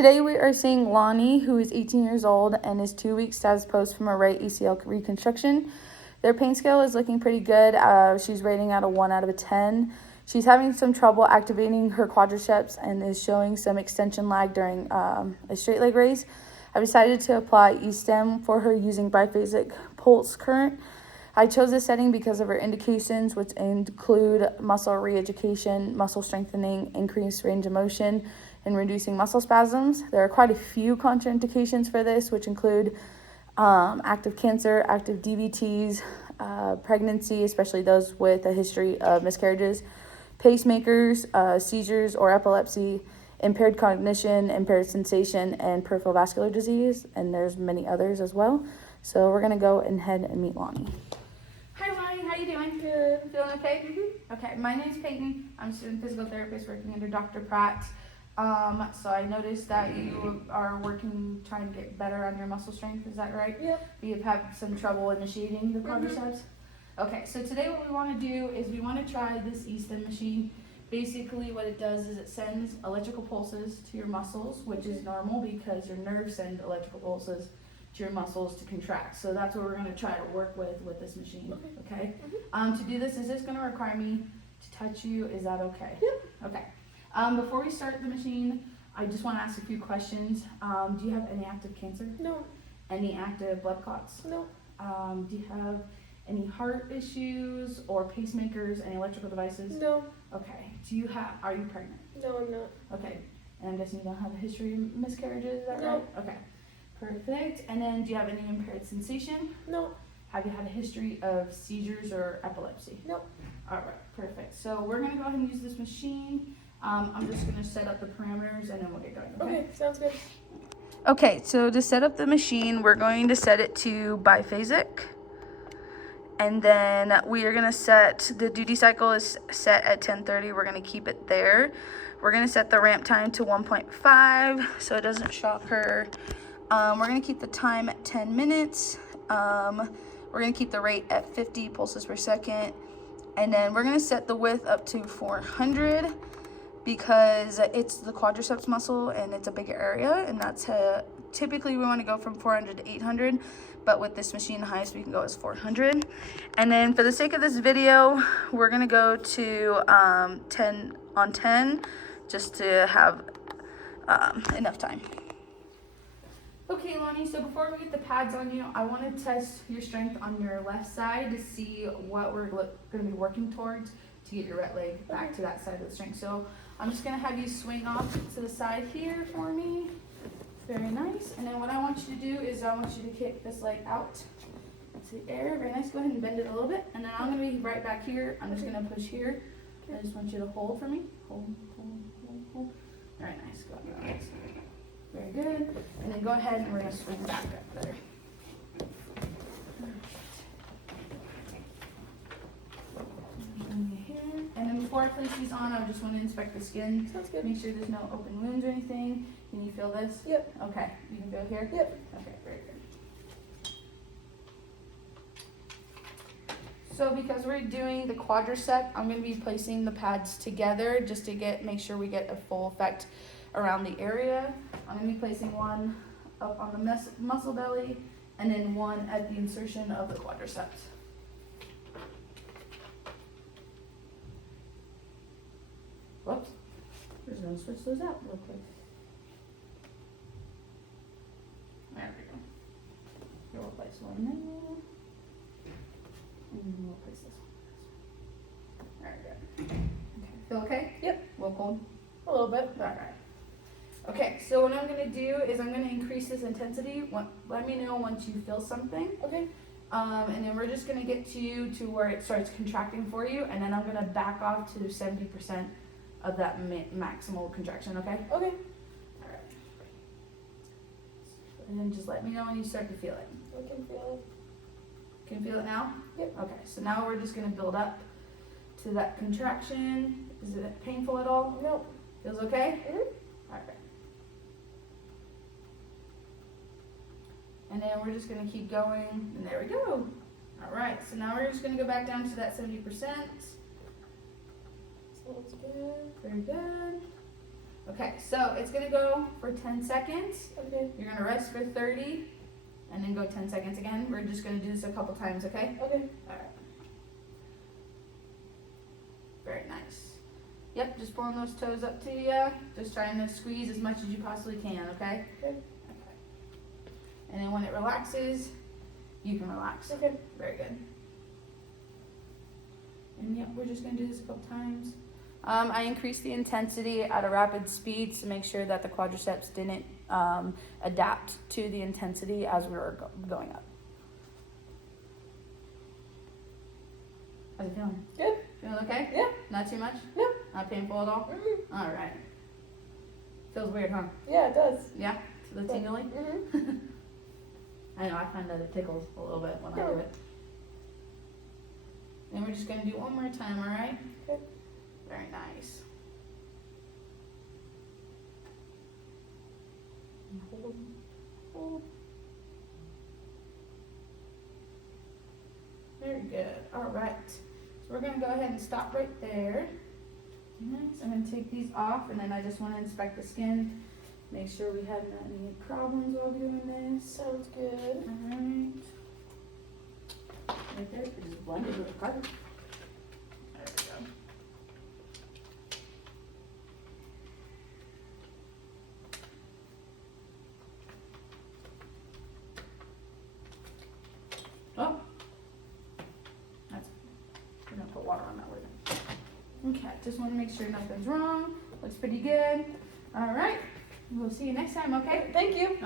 Today we are seeing Lonnie, who is 18 years old and is 2 weeks status post from a right ACL reconstruction. Their pain scale is looking pretty good. She's rating at a 1 out of a 10. She's having some trouble activating her quadriceps and is showing some extension lag during a straight leg raise. I've decided to apply E-Stim for her using biphasic pulse current. I chose this setting because of her indications, which include muscle re-education, muscle strengthening, increased range of motion, and reducing muscle spasms. There are quite a few contraindications for this, which include active cancer, active DVTs, pregnancy, especially those with a history of miscarriages, pacemakers, seizures or epilepsy, impaired cognition, impaired sensation, and peripheral vascular disease, and there's many others as well. So we're gonna go ahead and meet Lonnie. Hi Lonnie, how you doing? Good. Feeling okay? Mm-hmm. Okay, my name's Peyton. I'm a student physical therapist working under Dr. Pratt. So I noticed that you are working, trying to get better on your muscle strength, is that right? Yep. You've had some trouble initiating the quadriceps? Okay, so today what we want to do is we want to try this E-Stim machine. Basically what it does is it sends electrical pulses to your muscles, which is normal because your nerves send electrical pulses to your muscles to contract. So that's what we're going to try to work with this machine, okay? To do this, is this going to require me to touch you? Is that okay? Yep. Okay. Before we start the machine, I just want to ask a few questions. Do you have any active cancer? No. Any active blood clots? No. Do you have any heart issues or pacemakers, any electrical devices? No. Okay. Are you pregnant? No, I'm not. Okay. And I'm guessing you don't have a history of miscarriages, is that No. right? Okay. Perfect. And then do you have any impaired sensation? No. Have you had a history of seizures or epilepsy? No. All right. Perfect. So we're going to go ahead and use this machine. I'm just going to set up the parameters and then we'll get going. Okay, sounds good. Okay, so to set up the machine, we're going to set it to biphasic. And then we are going to set, the duty cycle is set at 10:30. We're going to keep it there. We're going to set the ramp time to 1.5 so it doesn't shock her. We're going to keep the time at 10 minutes. We're going to keep the rate at 50 pulses per second. And then we're going to set the width up to 400 because it's the quadriceps muscle and it's a bigger area, and that's typically we want to go from 400 to 800, but with this machine the highest we can go is 400. And then for the sake of this video, we're going to go to 10 on 10 just to have enough time. Okay, Lonnie, so before we get the pads on you, I want to test your strength on your left side to see what we're going to be working towards to get your right leg back to that side of the strength. So I'm just going to have you swing off to the side here for me. Very nice. And then what I want you to do is I want you to kick this leg out to the air. Very nice. Go ahead and bend it a little bit. And then I'm going to be right back here. I'm just going to push here. I just want you to hold for me. Hold, hold, hold, hold. Very nice. Go ahead. Very good. And then go ahead and we're going to swing back up there. And then before I place these on, I just want to inspect the skin. Sounds good. Make sure there's no open wounds or anything. Can you feel this? Yep. Okay. You can feel here? Yep. Okay, very good. So because we're doing the quadricep, I'm going to be placing the pads together just to make sure we get a full effect around the area. I'm going to be placing one up on the muscle belly and then one at the insertion of the quadriceps. Whoops. We're just going to switch those out real quick. There we go. Here we'll place one there. And then we'll place this one. Very good. Okay. Feel okay? Yep. A little cold? A little bit. Alright. Okay, so what I'm going to do is I'm going to increase this intensity. Let me know once you feel something. Okay. And then we're just going to get you to where it starts contracting for you, and then I'm going to back off to 70% of that maximal contraction, okay? Okay. Alright. And then just let me know when you start to feel it. I can feel Can you feel it now? Yep. Okay, so now we're just going to build up to that contraction. Is it painful at all? it. Nope. Feels okay? Alright. And then we're just going to keep going, and there we go. Alright, so now we're just going to go back down to that 70%. Sounds good. Very good. Okay, so it's gonna go for 10 seconds. Okay. You're gonna rest for 30 and then go 10 seconds again. We're just gonna do this a couple times, okay? Okay. Alright. Very nice. Yep, just pulling those toes up to you. Just trying to squeeze as much as you possibly can, okay? Okay. And then when it relaxes, you can relax. Okay. Very good. And yep, we're just gonna do this a couple times. I increased the intensity at a rapid speed to make sure that the quadriceps didn't adapt to the intensity as we were going up. How's it feeling? Good. Feeling okay? Yeah. Not too much? No. Not painful at all? Mm-hmm. All right. Feels weird, huh? Yeah, it does. Yeah? So the tingling? Mm-hmm. I know, I find that it tickles a little bit when I do it. And we're just gonna do one more time, all right? Okay. Very nice. Hold. Hold. Very good. All right. So we're gonna go ahead and stop right there. Nice. I'm gonna take these off, and then I just want to inspect the skin, make sure we haven't had any problems while doing this. Sounds good. All right. Right there. We just blend it with the carpet. There we go. Oh. We're gonna put water on that later. Okay, just want to make sure nothing's wrong. Looks pretty good. All right, we'll see you next time, okay? Thank you.